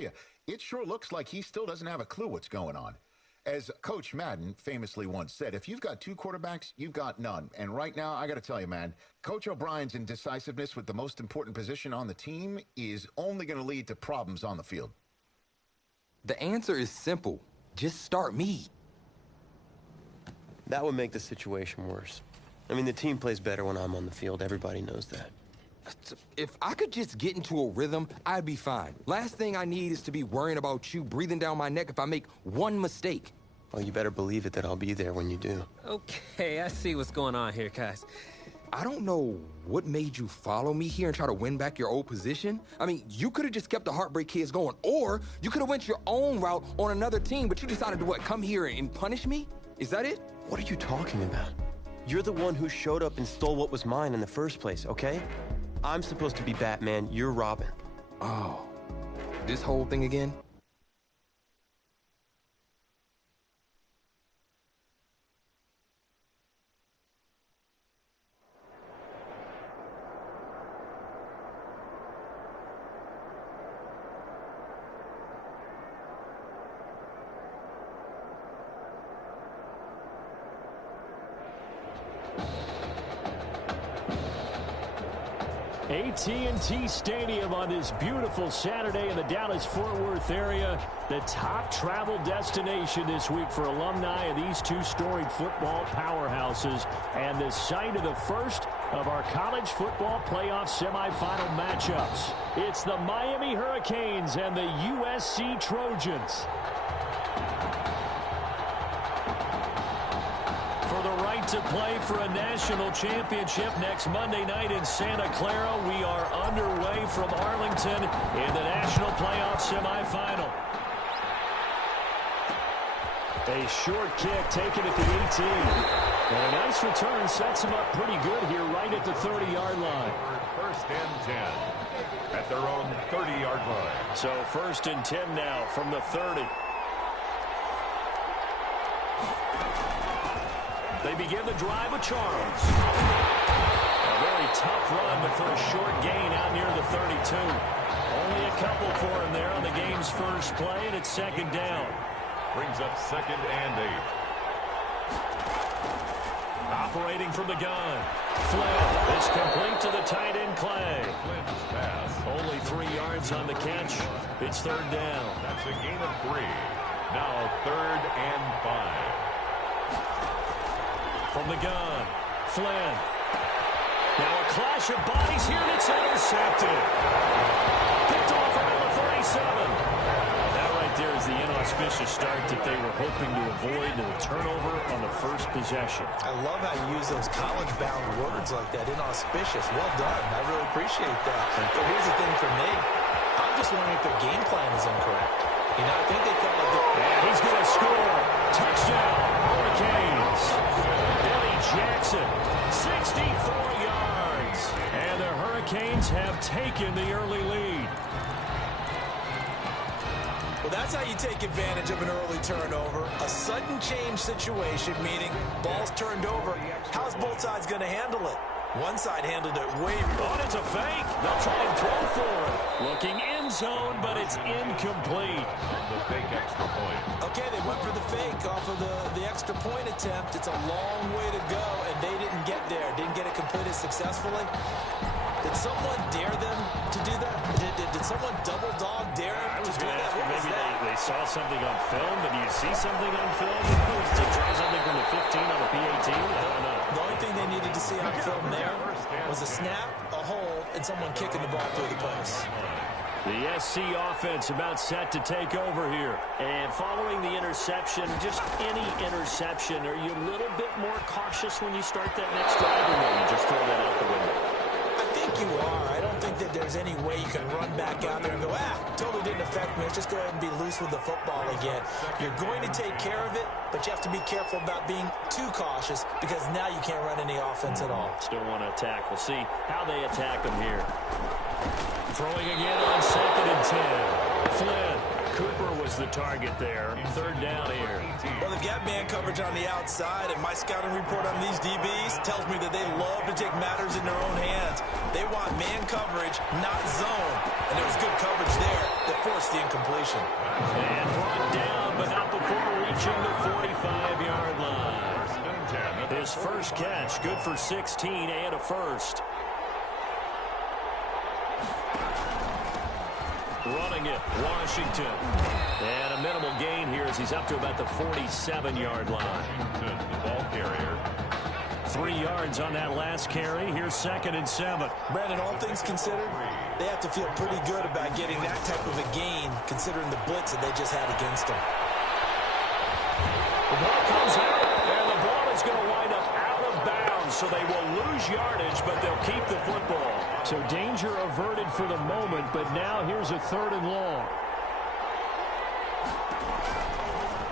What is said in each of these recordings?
tell you, it sure looks like he still doesn't have a clue what's going on. As Coach Madden famously once said, if you've got two quarterbacks, you've got none. And right now, I got to tell you, man, Coach O'Brien's indecisiveness with the most important position on the team is only going to lead to problems on the field. The answer is simple. Just start me. That would make the situation worse. I mean, the team plays better when I'm on the field. Everybody knows that. If I could just get into a rhythm, I'd be fine. Last thing I need is to be worrying about you breathing down my neck if I make one mistake. Well, you better believe it that I'll be there when you do. Okay, I see what's going on here, guys. I don't know what made you follow me here and try to win back your old position. I mean, you could have just kept the Heartbreak Kids going, or you could have went your own route on another team, but you decided to, what, come here and punish me? Is that it? What are you talking about? You're the one who showed up and stole what was mine in the first place, okay? I'm supposed to be Batman, you're Robin. Oh, this whole thing again? AT&T Stadium on this beautiful Saturday in the Dallas-Fort Worth area. The top travel destination this week for alumni of these two storied football powerhouses, and the site of the first of our college football playoff semifinal matchups. It's the Miami Hurricanes and the USC Trojans. For the right to play for a national championship next Monday night in Santa Clara, we are underway from Arlington in the national playoff semifinal. A short kick taken at the 18. And a nice return sets them up pretty good here right at the 30-yard line. First and 10 at their own 30-yard line. So first and 10 now from the 30. They begin the drive with Charles. A very tough run, but for a short gain out near the 32. Only a couple for him there on the game's first play, and it's second down. Brings up second and 8. Operating from the gun. Flynn is complete to the tight end Clay. Flynn's pass. Only 3 yards on the catch. It's third down. That's a gain of 3. Now third and 5. From the gun, Flynn. Now a clash of bodies here, and it's intercepted. Picked off around the 37. That right there is the inauspicious start that they were hoping to avoid, and the turnover on the first possession. I love how you use those college-bound words like that, inauspicious. Well done. I really appreciate that. But here's the thing for me. I'm just wondering if their game plan is incorrect. You know, I think they thought... And he's going to score. Touchdown, Hurricanes. Jackson, 64 yards. And the Hurricanes have taken the early lead. Well, that's how you take advantage of an early turnover. A sudden change situation, meaning ball's turned over. How's both sides going to handle it? One side handled it way wrong. Oh, it's a fake. They'll try and throw for it. Looking in zone, but it's incomplete. The fake extra point. Okay, they went for the fake off of the extra point attempt. It's a long way to go, and they didn't get there. Didn't get it completed successfully. Did someone dare them to do that? Did someone double dog dare them to do that? Maybe they saw something on film, but do you see something on film to try something from the 15 on the PAT? I don't know. The only thing they needed to see on film there was a snap, a hold, and someone kicking the ball through the post. The SC offense about set to take over here. And following the interception, just any interception, are you a little bit more cautious when you start that next drive, or no, you just throw that out the window? I think you are. I don't think that there's any way you can run back out there and go, totally didn't affect me. Let's just go ahead and be loose with the football again. You're going to take care of it, but you have to be careful about being too cautious because now you can't run any offense at all. Still want to attack. We'll see how they attack them here. Throwing again on second and 10. Flynn. Cooper was the target there. Third down here. Well, they've got man coverage on the outside, and my scouting report on these DBs tells me that they love to take matters in their own hands. They want man coverage, not zone. and there was good coverage there that forced the incompletion. And brought down, but not before reaching the 45-yard line. His first catch, good for 16 and a first. Running it, Washington. And a minimal gain here as he's up to about the 47-yard line. The ball carrier. 3 yards on that last carry. Here's 2nd and 7. Brandon, all things considered, they have to feel pretty good about getting that type of a gain considering the blitz that they just had against them. The ball comes out, and the ball is going to wind up out of bounds, so they will lose yardage, but they'll keep the football. So danger averted for the moment, but now here's a 3rd and long.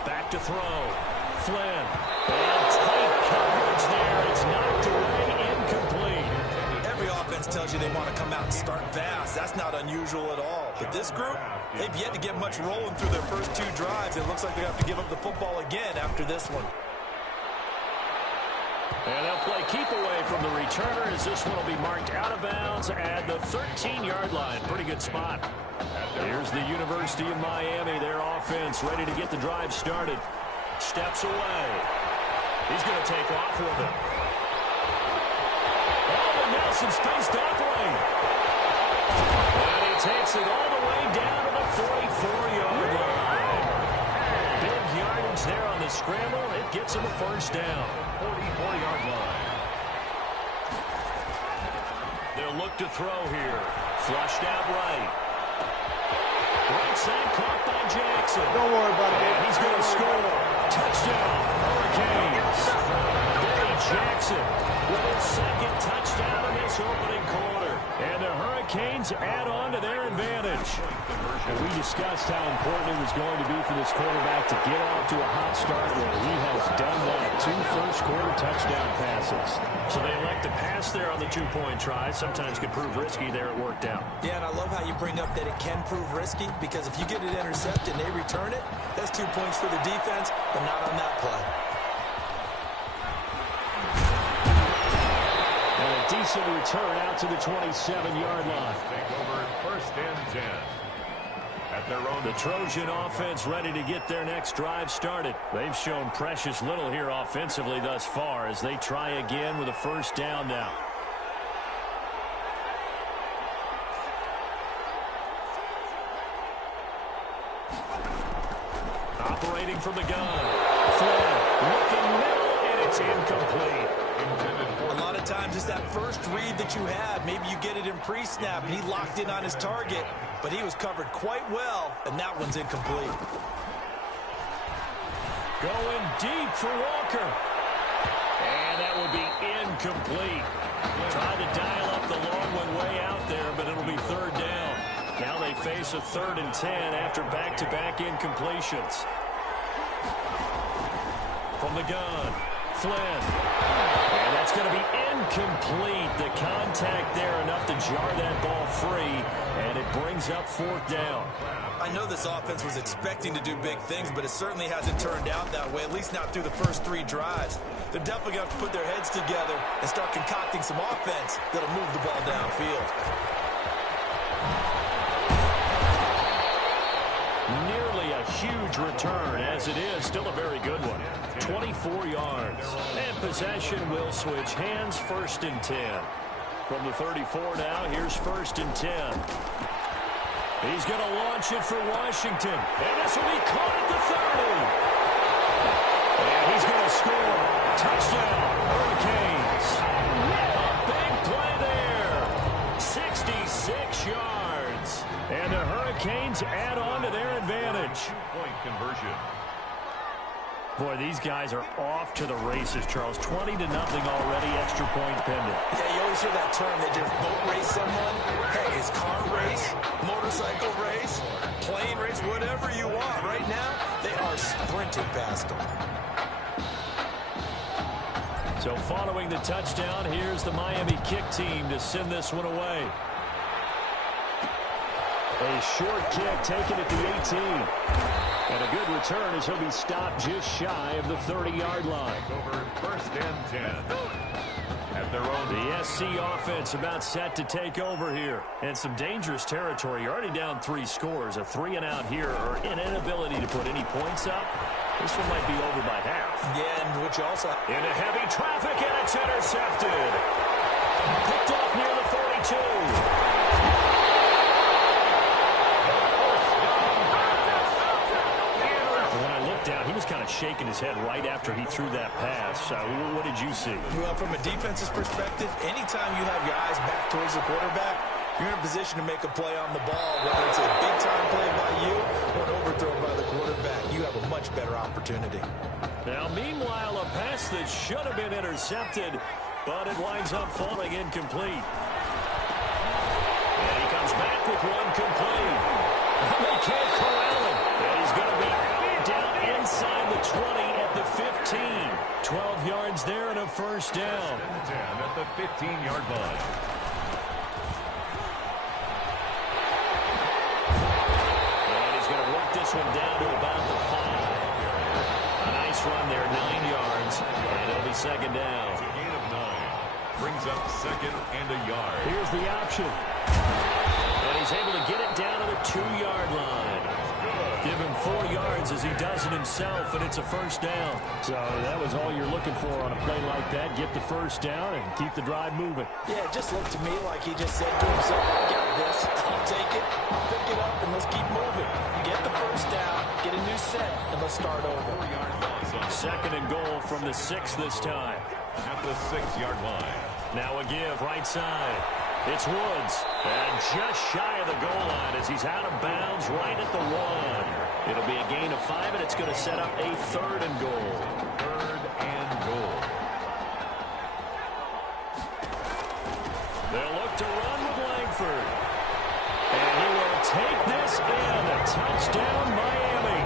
Back to throw. Flynn. And tight coverage there. It's knocked away, incomplete. Every offense tells you they want to come out and start fast. That's not unusual at all. But this group, they've yet to get much rolling through their first 2 drives. It looks like they have to give up the football again after this one. And they'll play keep away from the returner as this one will be marked out of bounds at the 13-yard line. Pretty good spot. Here's the University of Miami, their offense ready to get the drive started. Steps away. He's going to take off with it. Oh, and Nelson spaced off-lane. And he takes it all the way down to the 44-yard line. Big yardage there on the scramble. It gets him a first down. 44-yard line. They'll look to throw here. Flushed out right. Right side caught by Jackson. Don't worry about it. And he's going to score. Touchdown, Hurricanes. Billy Jackson with his 2nd touchdown in this opening quarter. And the Hurricanes add on to their advantage. And we discussed how important it was going to be for this quarterback to get off to a hot start. Well, he has done that. 2 first-quarter touchdown passes. So they elect to pass there on the 2-point try. Sometimes could prove risky. There it worked out. Yeah, and I love how you bring up that it can prove risky because if you get it intercepted and they return it, that's 2 points for the defense, but not on that play. And a decent return out to the 27-yard line. Take over 1st and 10. At their own. The Trojan offense ready to get their next drive started. They've shown precious little here offensively thus far as they try again with a first down now. Operating from the gun. Flynn looking middle, and it's incomplete. A lot of times it's that first read that you have. Maybe you get it in pre-snap, and he locked in on his target, but he was covered quite well, and that one's incomplete. Going deep for Walker. And that will be incomplete. Tried to dial up the long one way out there, but it'll be 3rd down. Now they face a 3rd and 10 after back-to-back incompletions. From the gun, Flynn. And that's going to be incomplete. The contact there enough to jar that ball free, and it brings up 4th down. I know this offense was expecting to do big things, but it certainly hasn't turned out that way, at least not through the first 3 drives. They're definitely going to have to put their heads together and start concocting some offense that'll move the ball downfield. Nearly a huge return, as it is still a very good one. 24 yards. And possession will switch hands, 1st and 10. From the 34 now, here's 1st and 10. He's going to launch it for Washington. And this will be caught at the 30. And he's going to score. Touchdown, Hurricanes. A big play there. 66 yards. And the Hurricanes add on to their advantage. 2-point conversion. Boy, these guys are off to the races, Charles. 20-0 already, extra point pending. Yeah, you always hear that term. They just boat race someone. Hey, it's car race, motorcycle race, plane race, whatever you want. Right now, they are sprinting past them. So following the touchdown, here's the Miami kick team to send this one away. A short kick taken at the 18. And a good return as he'll be stopped just shy of the 30-yard line. Over 1st and 10. At at their own. The SC offense about set to take over here. And some dangerous territory. You're already down 3 scores. A 3-and-out here or an inability to put any points up. This one might be over by half. Yeah, and which also... Into heavy traffic, and it's intercepted. Picked off near the 42. When I looked down, he was kind of shaking his head right after he threw that pass. What did you see? Well, from a defense's perspective, anytime you have your eyes back towards the quarterback, you're in a position to make a play on the ball, whether it's a big-time play by you or an overthrow by the quarterback. You have a much better opportunity. Now, meanwhile, a pass that should have been intercepted, but it winds up falling incomplete. And he comes back with one complete. They can't corral him. And he's going to be out down inside the 20 at the 15. 12 yards there and a first down. 10 at the 15-yard line. This one down to about the 5. A nice run there, 9 yards, and it'll be second down. It's a gain of 9. Brings up second and a yard. Here's the option. And he's able to get it down to the 2-yard line. Give him 4 yards as he does it himself, and it's a first down. So that was all you're looking for on a play like that. Get the first down and keep the drive moving. Yeah, it just looked to me like he just said to himself, I got this. I'll take it, pick it up, and let's keep moving. Get the first down, get a new set, and let's start over. 4-yard loss on Second and goal from the 6 this time. at the 6-yard line. Now a give right side. It's Woods. And just shy of the goal line as he's out of bounds right at the 1. It'll be a gain of 5, and it's going to set up a 3rd and goal. 3rd and goal. They'll look to run with Langford. And he will take this in. A touchdown, Miami.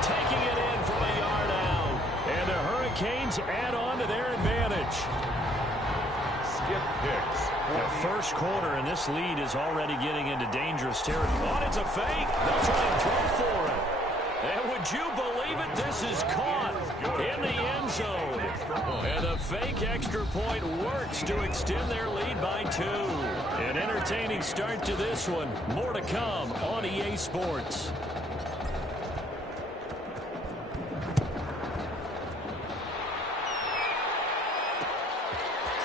Taking it in from a yard out. And the Hurricanes add on to their advantage. Skip Hicks. The first quarter, and this lead is already getting into dangerous territory. Oh, it's a fake. They'll try and throw for it. And would you believe it? This is caught in the end zone. And the fake extra point works to extend their lead by 2. An entertaining start to this one. More to come on EA Sports.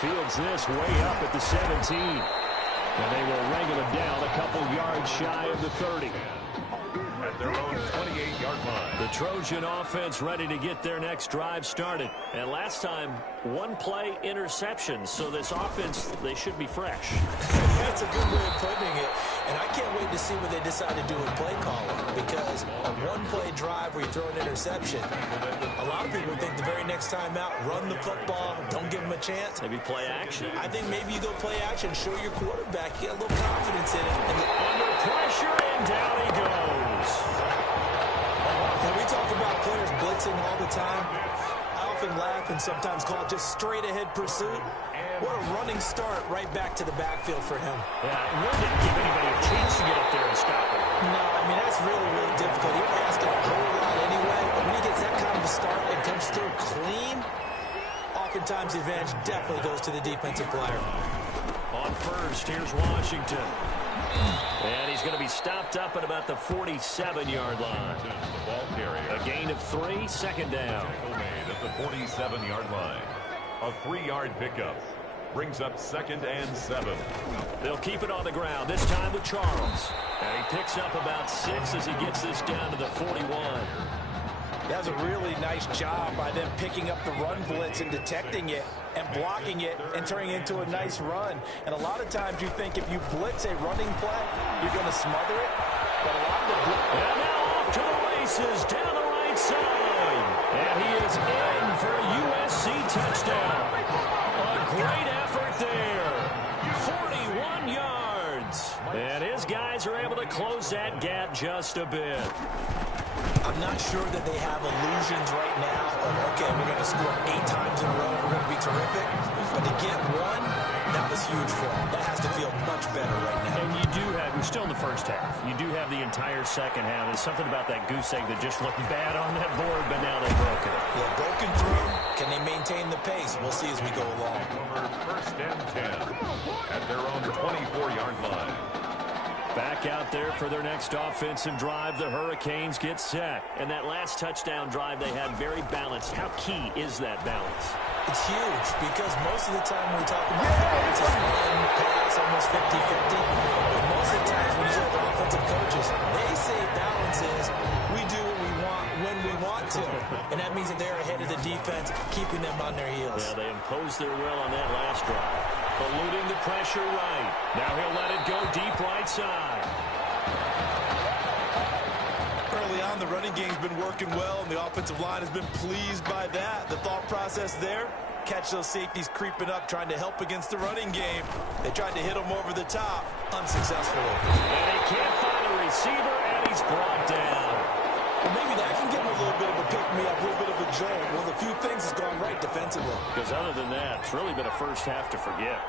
Fields this way up at the 17. And they will wrangle it down a couple yards shy of the 30. At their own 28-yard line. The Trojan offense ready to get their next drive started. And last time, 1-play interception. So this offense, they should be fresh. That's a good way of putting it. And I can't wait to see what they decide to do with play calling. Because a 1-play drive where you throw an interception, a lot of people think the very next time out, run the football, don't give them a chance. Maybe play action. I think maybe you go play action, show your quarterback, you get a little confidence in it. And under pressure, and down he goes. And we talk about players blitzing all the time. I often laugh and sometimes call it just straight-ahead pursuit. What a running start right back to the backfield for him. Yeah, it really didn't give anybody a chance to get up there and stop him. No, I mean, that's really, really difficult. He was asking a whole lot anyway, but when he gets that kind of a start and comes through clean, oftentimes the advantage definitely goes to the defensive player. On first, here's Washington. And he's going to be stopped up at about the 47-yard line. The ball carrier. A gain of 3, second down. Tackle made at the 47-yard line. A 3-yard pickup. Brings up 2nd and 7. They'll keep it on the ground, this time with Charles. And he picks up about 6 as he gets this down to the 41. That was a really nice job by them picking up the run blitz and detecting it and blocking it and turning it into a nice run. And a lot of times you think if you blitz a running play, you're going to smother it. But a lot of the and now off to the races down the right side. And he is in for a USC touchdown. A great effort there. 41 yards. And his guys are able to close that gap just a bit. I'm not sure that they have illusions right now of, okay, we're going to score 8 times in a row, we're going to be terrific. But to get one that was huge for him. That has to feel much better right now. And you do have, we're still in the first half. You do have the entire second half. There's something about that goose egg that just looked bad on that board, but now they've broken it. Yeah, broken through. Can they maintain the pace? We'll see as we go along. First and 10 at their own 24-yard line. Back out there for their next offensive drive. The Hurricanes get set. And that last touchdown drive they had very balanced. How key is that balance? It's huge because most of the time when we talk about balance, it's run, pass, almost 50-50. But most of the times when you talk about offensive coaches, they say balance is we do what we want when we want to. And that means that they're ahead of the defense, keeping them on their heels. Yeah, they imposed their will on that last drive. Eluding the pressure right. Now he'll let it go deep right side. Early on, the running game's been working well, and the offensive line has been pleased by that. The thought process there, catch those safeties creeping up, trying to help against the running game. They tried to hit him over the top, unsuccessfully. And he can't find a receiver, and he's brought down. Well, maybe that can give him a little bit of a pick-me-up, a little bit of a jolt. Well, the few things has gone right defensively. Because other than that, it's really been a first half to forget.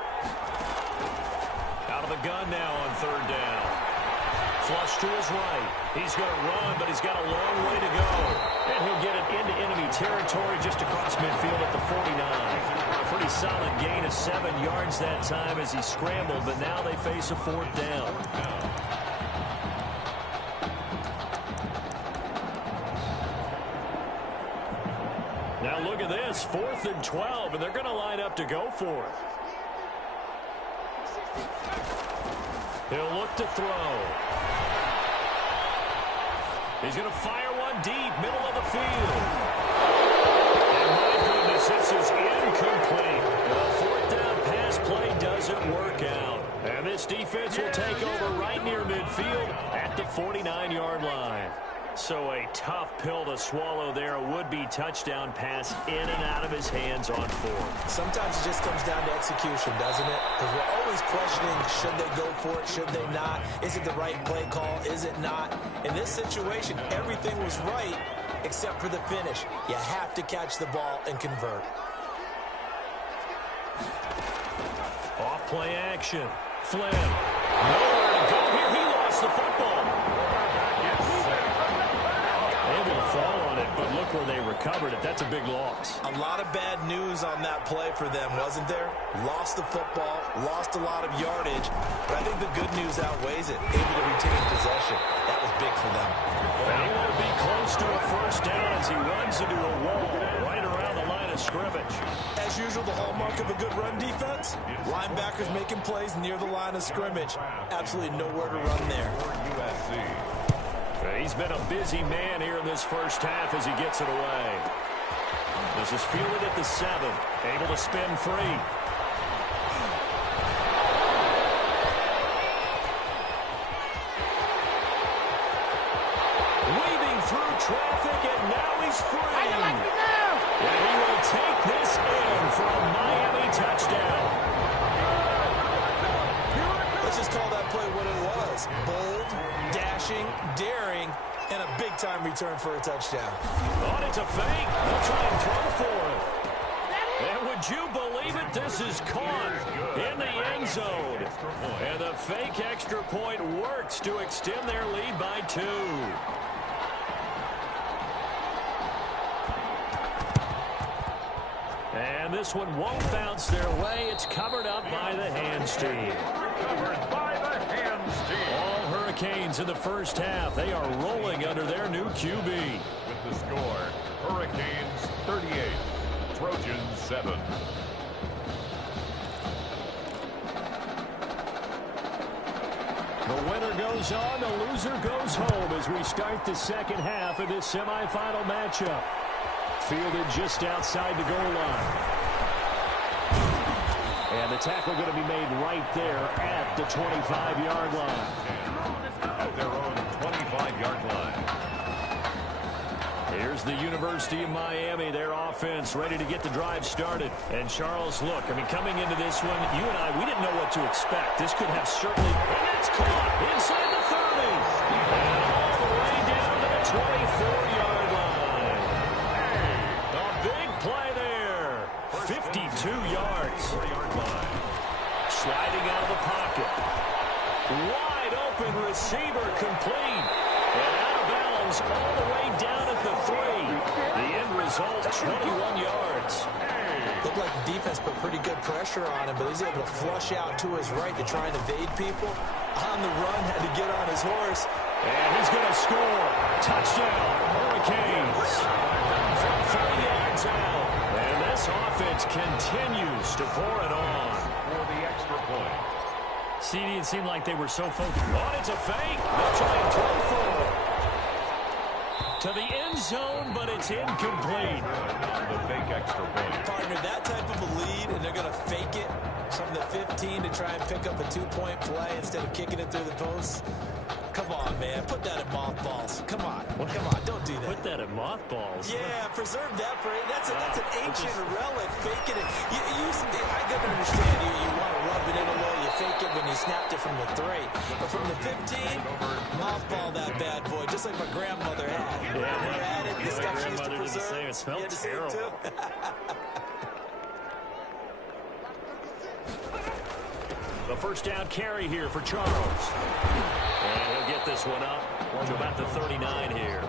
Out of the gun now on third down. Flush to his right. He's going to run, but he's got a long way to go. And he'll get it into enemy territory just across midfield at the 49. Pretty solid gain of 7 yards that time as he scrambled, but now they face a fourth down. Now look at this, 4th and 12, and they're going to line up to go for it. He'll look to throw. He's going to fire one deep, middle of the field. And my goodness, this is incomplete. The 4th down pass play doesn't work out. And this defense will take over right near midfield at the 49-yard line. So a tough pill to swallow there. A would-be touchdown pass in and out of his hands on 4th. Sometimes it just comes down to execution, doesn't it? Because we're always questioning, should they go for it, should they not? Is it the right play call, is it not? In this situation, everything was right except for the finish. You have to catch the ball and convert. Off play action. Flynn. Nowhere to go here. He lost the football. Able to fall on it, but look where they recovered it. That's a big loss. A lot of bad news on that play for them, wasn't there? Lost the football, lost a lot of yardage, but I think the good news outweighs it. Able to retain possession. That was big for them. And he will be close to a first down as he runs into a wall right around the line of scrimmage. As usual, the hallmark of a good run defense, linebackers making plays near the line of scrimmage. Absolutely nowhere to run there. He's been a busy man here in this first half as he gets it away. This is fielded at the 7. Able to spin free. Weaving through traffic, and now he's free. And he will take this in for a Miami touchdown. Let's just call that play what it was. Bold, dashing, daring, and a big-time return for a touchdown. On it's a fake. They'll try and throw for it. And would you believe it? This is caught in the end zone. And the fake extra point works to extend their lead by 2. And this one won't bounce their way. It's covered up by the hands team. Covered by the hands team. All Hurricanes in the first half. They are rolling under their new QB. With the score, Hurricanes 38, Trojans 7. The winner goes on, the loser goes home as we start the second half of this semifinal matchup. Fielded just outside the goal line. And the tackle going to be made right there at the 25-yard line. At their own 25-yard line. Here's the University of Miami, their offense ready to get the drive started. And Charles, look, I mean, coming into this one, you and I, we didn't know what to expect. This could have certainly, and it's caught inside the 30. And all the way down to the 24-yard line. A big play there. 52 yards. receiver complete. And out of bounds all the way down at the 3. The end result, 21 yards. Looked like the defense put pretty good pressure on him, but he's able to flush out to his right to try and evade people. On the run, had to get on his horse. And he's going to score. Touchdown, Hurricanes. From 30 yards out. And this offense continues to pour it on. For the extra point. CD, it seemed like they were so focused. Oh, it's a fake. They'll try and throw for it. To the end zone, but it's incomplete. The fake extra point. Partner, that type of a lead, and they're going to fake it from the 15 to try and pick up a 2-point play instead of kicking it through the posts. Come on, man. Put that in mothballs. Come on. Come on. Don't do that. Put that in mothballs. Yeah, preserve that for it. That's an ancient relic. Faking it. I can understand you want to rub it in a little. You fake it when you snapped it from the 3. But from the 15, mothball that bad boy, just like my grandmother had. Yeah, her at it. The stuff she used to grandmother did the preserve. same. It smelled terrible. The first down carry here for Charles. And he'll get this one up to about the 39 here.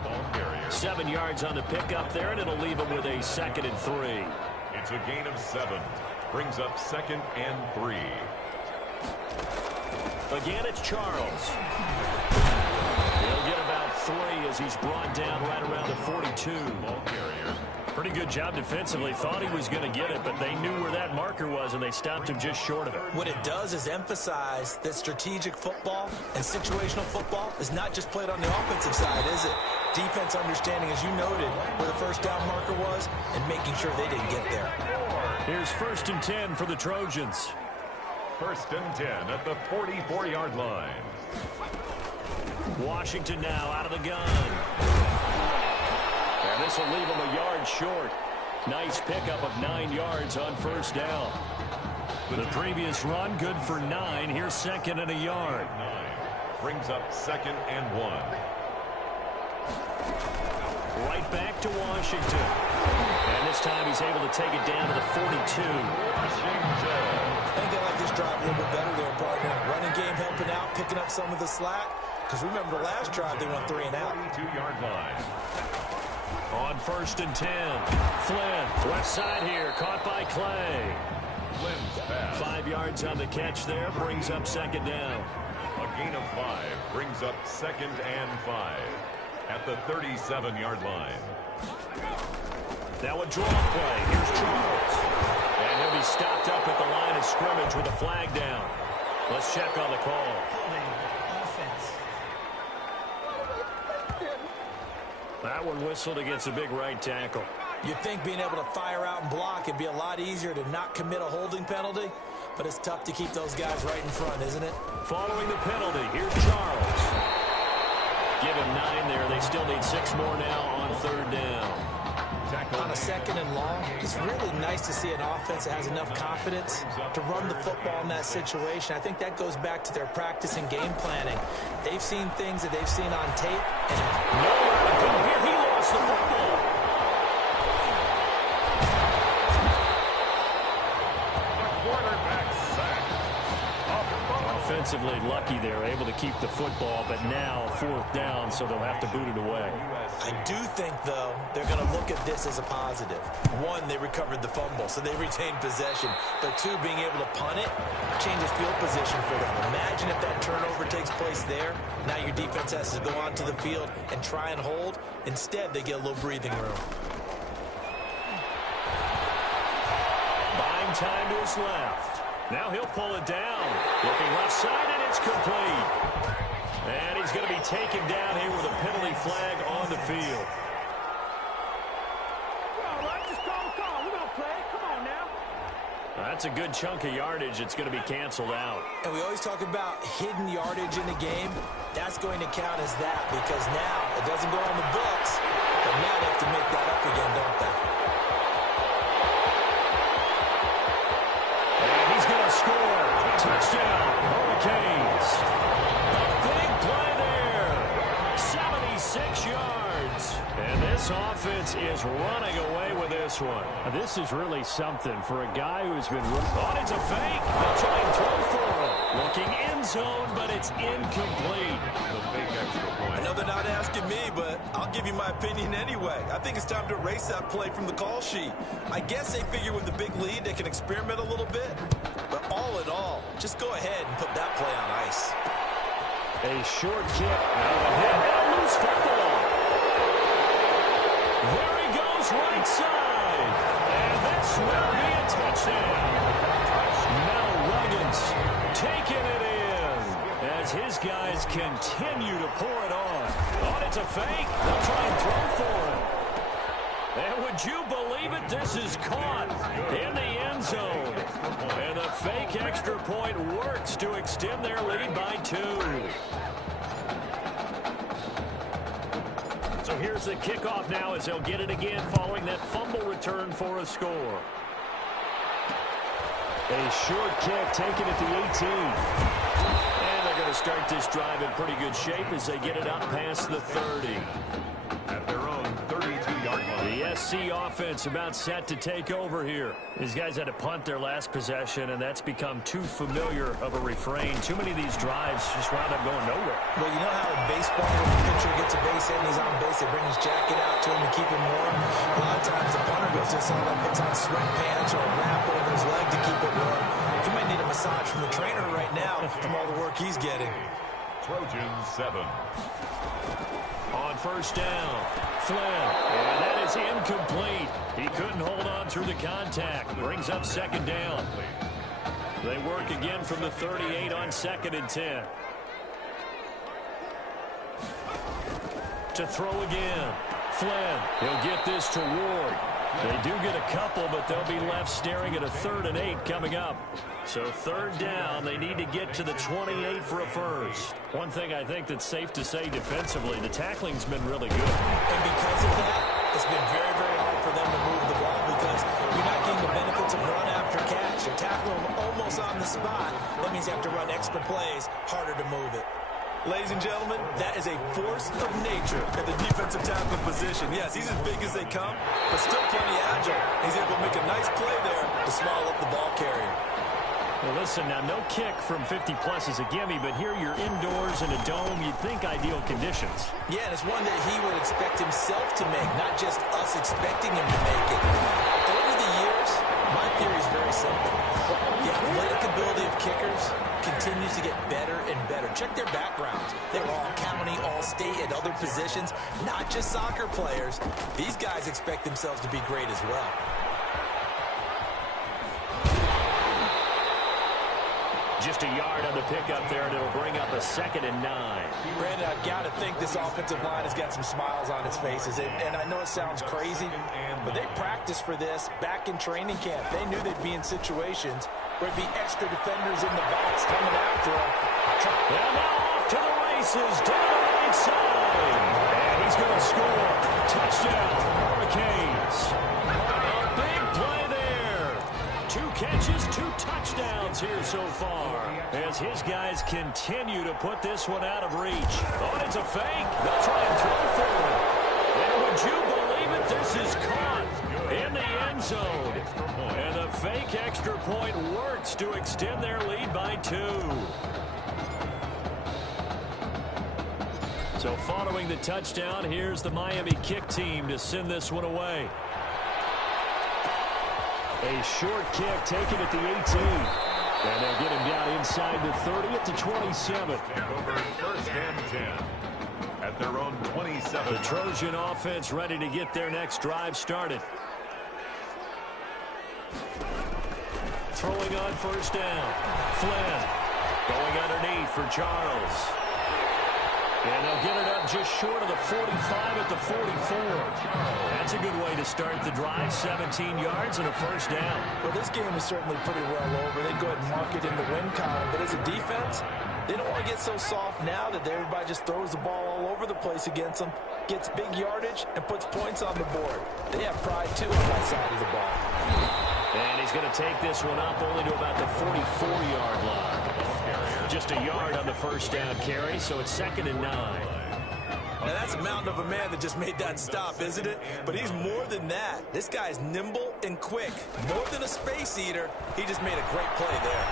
7 yards on the pickup there, and it'll leave him with a 2nd and 3. It's a gain of 7. Brings up 2nd and 3. Again, it's Charles. He'll get about 3 as he's brought down right around the 42. Ball carrier. Pretty good job defensively. Thought he was going to get it, but they knew where that marker was, and they stopped him just short of it. What it does is emphasize that strategic football and situational football is not just played on the offensive side, is it? Defense understanding, as you noted, where the first down marker was and making sure they didn't get there. Here's 1st and 10 for the Trojans. 1st and 10 at the 44-yard line. Washington now out of the gun. And this will leave him a yard short. Nice pickup of 9 yards on 1st down. The previous run, good for 9. Here's 2nd and a yard. 9. Brings up 2nd and 1. Right back to Washington. And this time he's able to take it down to the 42. Washington. I think they like this drive a little bit better there, partner. Running game helping out, picking up some of the slack. Because remember the last drive, they went 3 and out. 42-yard line. On 1st and 10. Flynn, left side here, caught by Clay. Flynn's pass. 5 yards on the catch there, brings up 2nd down. A gain of 5 brings up 2nd and 5 at the 37-yard line. Now a draw play. Here's Charles. And he'll be stopped up at the line of scrimmage with a flag down. Let's check on the call. That one whistled against a big right tackle. You'd think being able to fire out and block it'd be a lot easier to not commit a holding penalty, but it's tough to keep those guys right in front, isn't it? Following the penalty, here's Charles. Give him 9 there. They still need 6 more now on 3rd down. On a 2nd and long, it's really nice to see an offense that has enough confidence to run the football in that situation. I think that goes back to their practice and game planning. They've seen things that they've seen on tape. And nowhere to go here. He lost the football. The quarterback sacked. Offensively lucky they're able to keep the football, but now 4th down, so they'll have to boot it away. I do think, though, they're going to look at this as a positive. 1, they recovered the fumble, so they retained possession. But 2, being able to punt it changes field position for them. Imagine if that turnover takes place there. Now your defense has to go onto the field and try and hold. Instead, they get a little breathing room. Buying time to his left. Now he'll pull it down. Looking left side, and it's complete. And he's going to be taken down here with a penalty flag on the field. That's a good chunk of yardage. It's going to be canceled out. And we always talk about hidden yardage in the game. That's going to count as that because now it doesn't go on the books, but now they have to make that up again, don't they? And he's going to score. Touchdown, Hurricanes. A big play there. 76 yards. And this offense is running away with this one. This is really something for a guy who's been... Oh, it's a fake. They'll try and throw for him. Looking end zone, but it's incomplete. I know they're not asking me, but I'll give you my opinion anyway. I think it's time to erase that play from the call sheet. I guess they figure with the big lead they can experiment a little bit. But all in all, just go ahead and put that play on ice. A short kick. And a loose football. There he goes right side. And this will be a touchdown. Now Ruggins taking it in as his guys continue to pour it on. Oh, it's a fake. They'll try and throw for it. And would you believe it? This is caught in the end zone. And the fake extra point works to extend their lead by 2. So here's the kickoff now as they'll get it again following that fumble return for a score. A short kick taken at the 18. And they're going to start this drive in pretty good shape as they get it up past the 30. At their own 32-yard line. The SC offense about set to take over here. These guys had to punt their last possession, and that's become too familiar of a refrain. Too many of these drives just wound up going nowhere. Well, you know how in baseball, when the pitcher gets a base hit and he's on base, they bring his jacket out to him to keep him warm. A lot of times the punter goes just all that, puts on sweatpants or a wrap over his leg to keep it warm. He might need a massage from the trainer right now from all the work he's getting. Trojans 7. On first down, Flynn, and that is incomplete. He couldn't hold on through the contact. Brings up second down. They work again from the 38 on 2nd and 10. To throw again, Flynn. He'll get this to Ward. They do get a couple, but they'll be left staring at a 3rd and 8 coming up. So 3rd down, they need to get to the 28 for a first. One thing I think that's safe to say defensively, the tackling's been really good. And because of that, it's been very, very hard for them to move the ball because you're not getting the benefits of run after catch. You're tackling them almost on the spot. That means you have to run extra plays, harder to move it. Ladies and gentlemen, that is a force of nature at the defensive tackle position. Yes, he's as big as they come, but still plenty agile. He's able to make a nice play there to swallow up the ball carrier. Well, listen, now no kick from 50-plus is a gimme, but here you're indoors in a dome. You'd think ideal conditions. Yeah, and it's one that he would expect himself to make, not just us expecting him to make it. Over the years, my theory is very simple. The athletic ability of kickers continues to get better and better. Check their backgrounds. They were all county, all state, at other positions, not just soccer players. These guys expect themselves to be great as well. Just a yard on the pickup there, and it'll bring up a 2nd and 9. Brandon, I've got to think this offensive line has got some smiles on its faces. And I know it sounds crazy, but they practiced for this back in training camp. They knew they'd be in situations where there'd be extra defenders in the box coming after them. And now off to the races, down the right side. And he's going to score. Touchdown, Hurricanes. A big play there. 2 catches, 2 touchdowns here so far as his guys continue to put this one out of reach. Oh, and it's a fake. They'll try and throw for it. And would you believe it? This is caught in the end zone. And the fake extra point works to extend their lead by 2. So following the touchdown, here's the Miami kick team to send this one away. A short kick taken at the 18. And they'll get him down inside the 30 at the 27. Over 1st and 10. At their own 27. The Trojan offense ready to get their next drive started. Throwing on first down. Flynn going underneath for Charles. And they'll get it up just short of the 45 at the 44. That's a good way to start the drive. 17 yards and a first down. Well, this game is certainly pretty well over. They'd go ahead and mark it in the win column. But as a defense, they don't want to get so soft now that everybody just throws the ball all over the place against them, gets big yardage, and puts points on the board. They have pride, too, on that side of the ball. And he's going to take this one up only to about the 44-yard line. Just a yard on the first down carry, so it's 2nd and 9. Now that's a mountain of a man that just made that stop, isn't it? But he's more than that. This guy's nimble and quick. More than a space eater, he just made a great play there.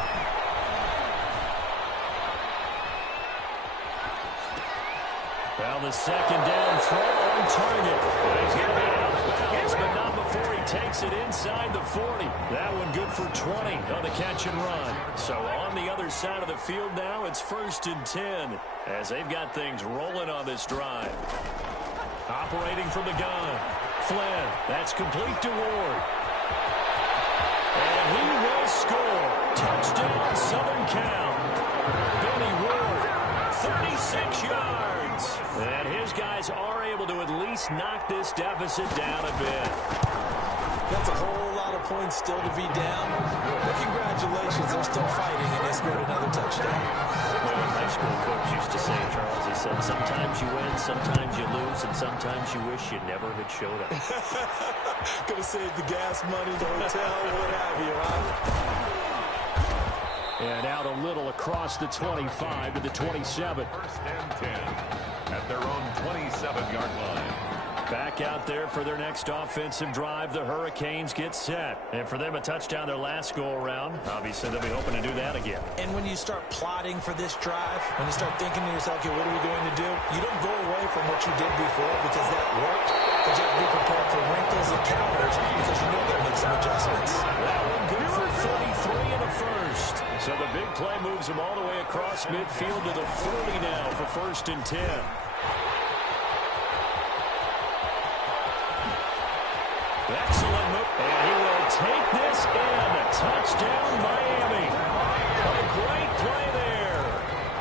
Well, the second down throw on target. He's going to be out of bounds, but not before he takes it inside the 40. That one good for 20 on the catch and run. So on the other side of the field now, it's 1st and 10 as they've got things rolling on this drive. Operating from the gun. Flynn, that's complete to Ward. And he will score. Touchdown, Southern Cal. Benny Ward, 36 yards. And his guys are able to at least knock this deficit down a bit. That's a whole lot of points still to be down. But congratulations, they're still fighting, and they scored another touchdown. Well, a high school coach used to say, Charles, he said, sometimes you win, sometimes you lose, and sometimes you wish you never had showed up. Could have saved the gas money, the hotel, what have you, huh? And out a little across the 25 to the 27. 1st and 10 at their own 27-yard line. Back out there for their next offensive drive. The Hurricanes get set. And for them, a touchdown their last go-around. Obviously, they'll be hoping to do that again. And when you start plotting for this drive, when you start thinking to yourself, okay, what are we going to do? You don't go away from what you did before because that worked. But you have to be prepared for wrinkles and counters because you know they'll make some adjustments. That one good for 33 in the first. So the big play moves them all the way across midfield to the 40 now for 1st and 10. Excellent move. And he will take this in. A touchdown, Miami. A great play there.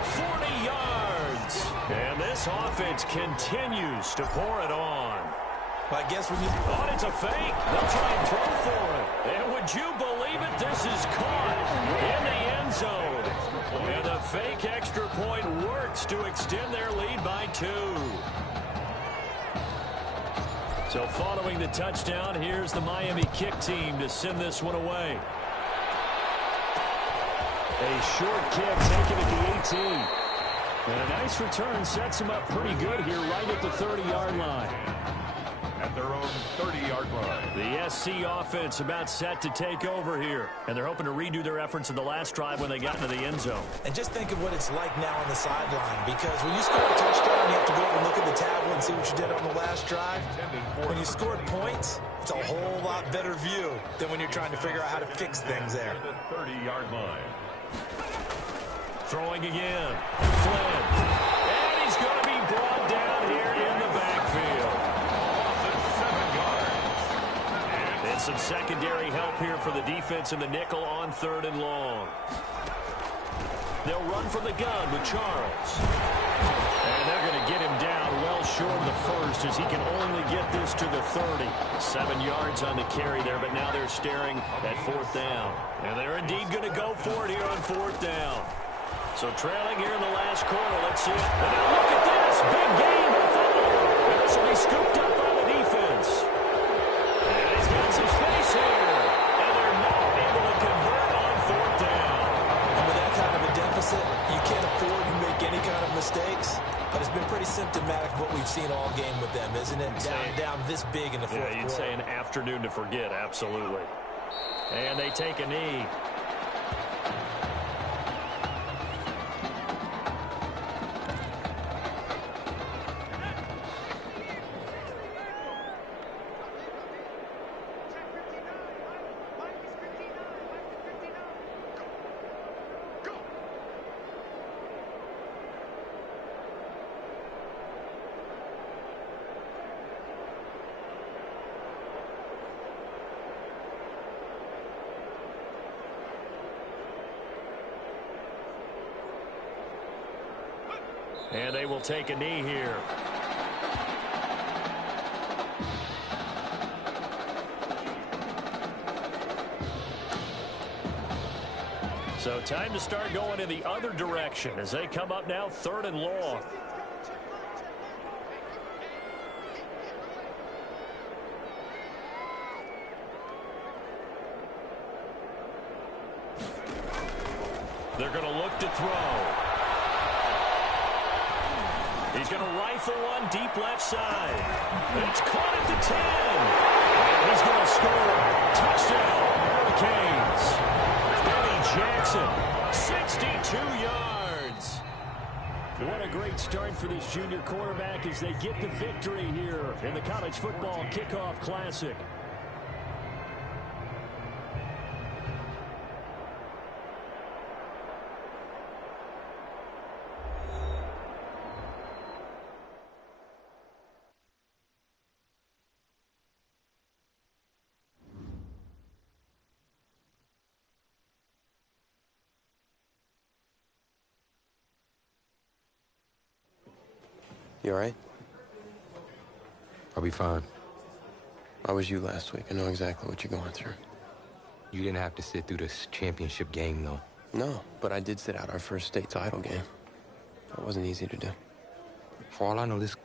40 yards. And this offense continues to pour it on. I guess when you... Oh, it's a fake. They'll try and throw for it. And would you believe it? This is caught in the end zone. And the fake extra point works to extend their lead by 2. So following the touchdown, here's the Miami kick team to send this one away. A short kick taken at the 18. And a nice return sets him up pretty good here right at the 30-yard line. At their own 30-yard line. The SC offense about set to take over here. And they're hoping to redo their efforts in the last drive when they got into the end zone. And just think of what it's like now on the sideline, because when you score a touchdown, you have to go over and look at the tablet and see what you did on the last drive. When you scored points, it's a whole lot better view than when you're trying to figure out how to fix things there. The 30-yard line. Throwing again. Flynn. And he's going to be brought down here in the backfield. And some secondary help here for the defense in the nickel on 3rd and long. They'll run from the gun with Charles. And they're going to get him down well short of the first as he can only get this to the 30. 7 yards on the carry there, but now they're staring at 4th down. And they're indeed going to go for it here on 4th down. So trailing here in the last quarter, let's see it. And now look at this, big gain, Buffalo. And this will be scooped up by the defense. And he's got some space here. And they're not able to convert on 4th down. And with that kind of a deficit, you can't afford to make any kind of mistakes. But it's been pretty symptomatic of what we've seen all game with them, isn't it? Down this big in the fourth quarter. Yeah, you'd say an afternoon to forget, absolutely. And they take a knee. And they will take a knee here. So time to start going in the other direction as they come up now 3rd and long. They're going to look to throw. He's going to rifle one deep left side. It's caught at the 10. And he's going to score. Touchdown, Hurricanes. Benny Jackson, 62 yards. What a great start for this junior quarterback as they get the victory here in the College Football Kickoff Classic. You all right? I'll be fine. How was you last week? I know exactly what you're going through. You didn't have to sit through this championship game, though. No, but I did sit out our first state title game. That wasn't easy to do. For all I know, this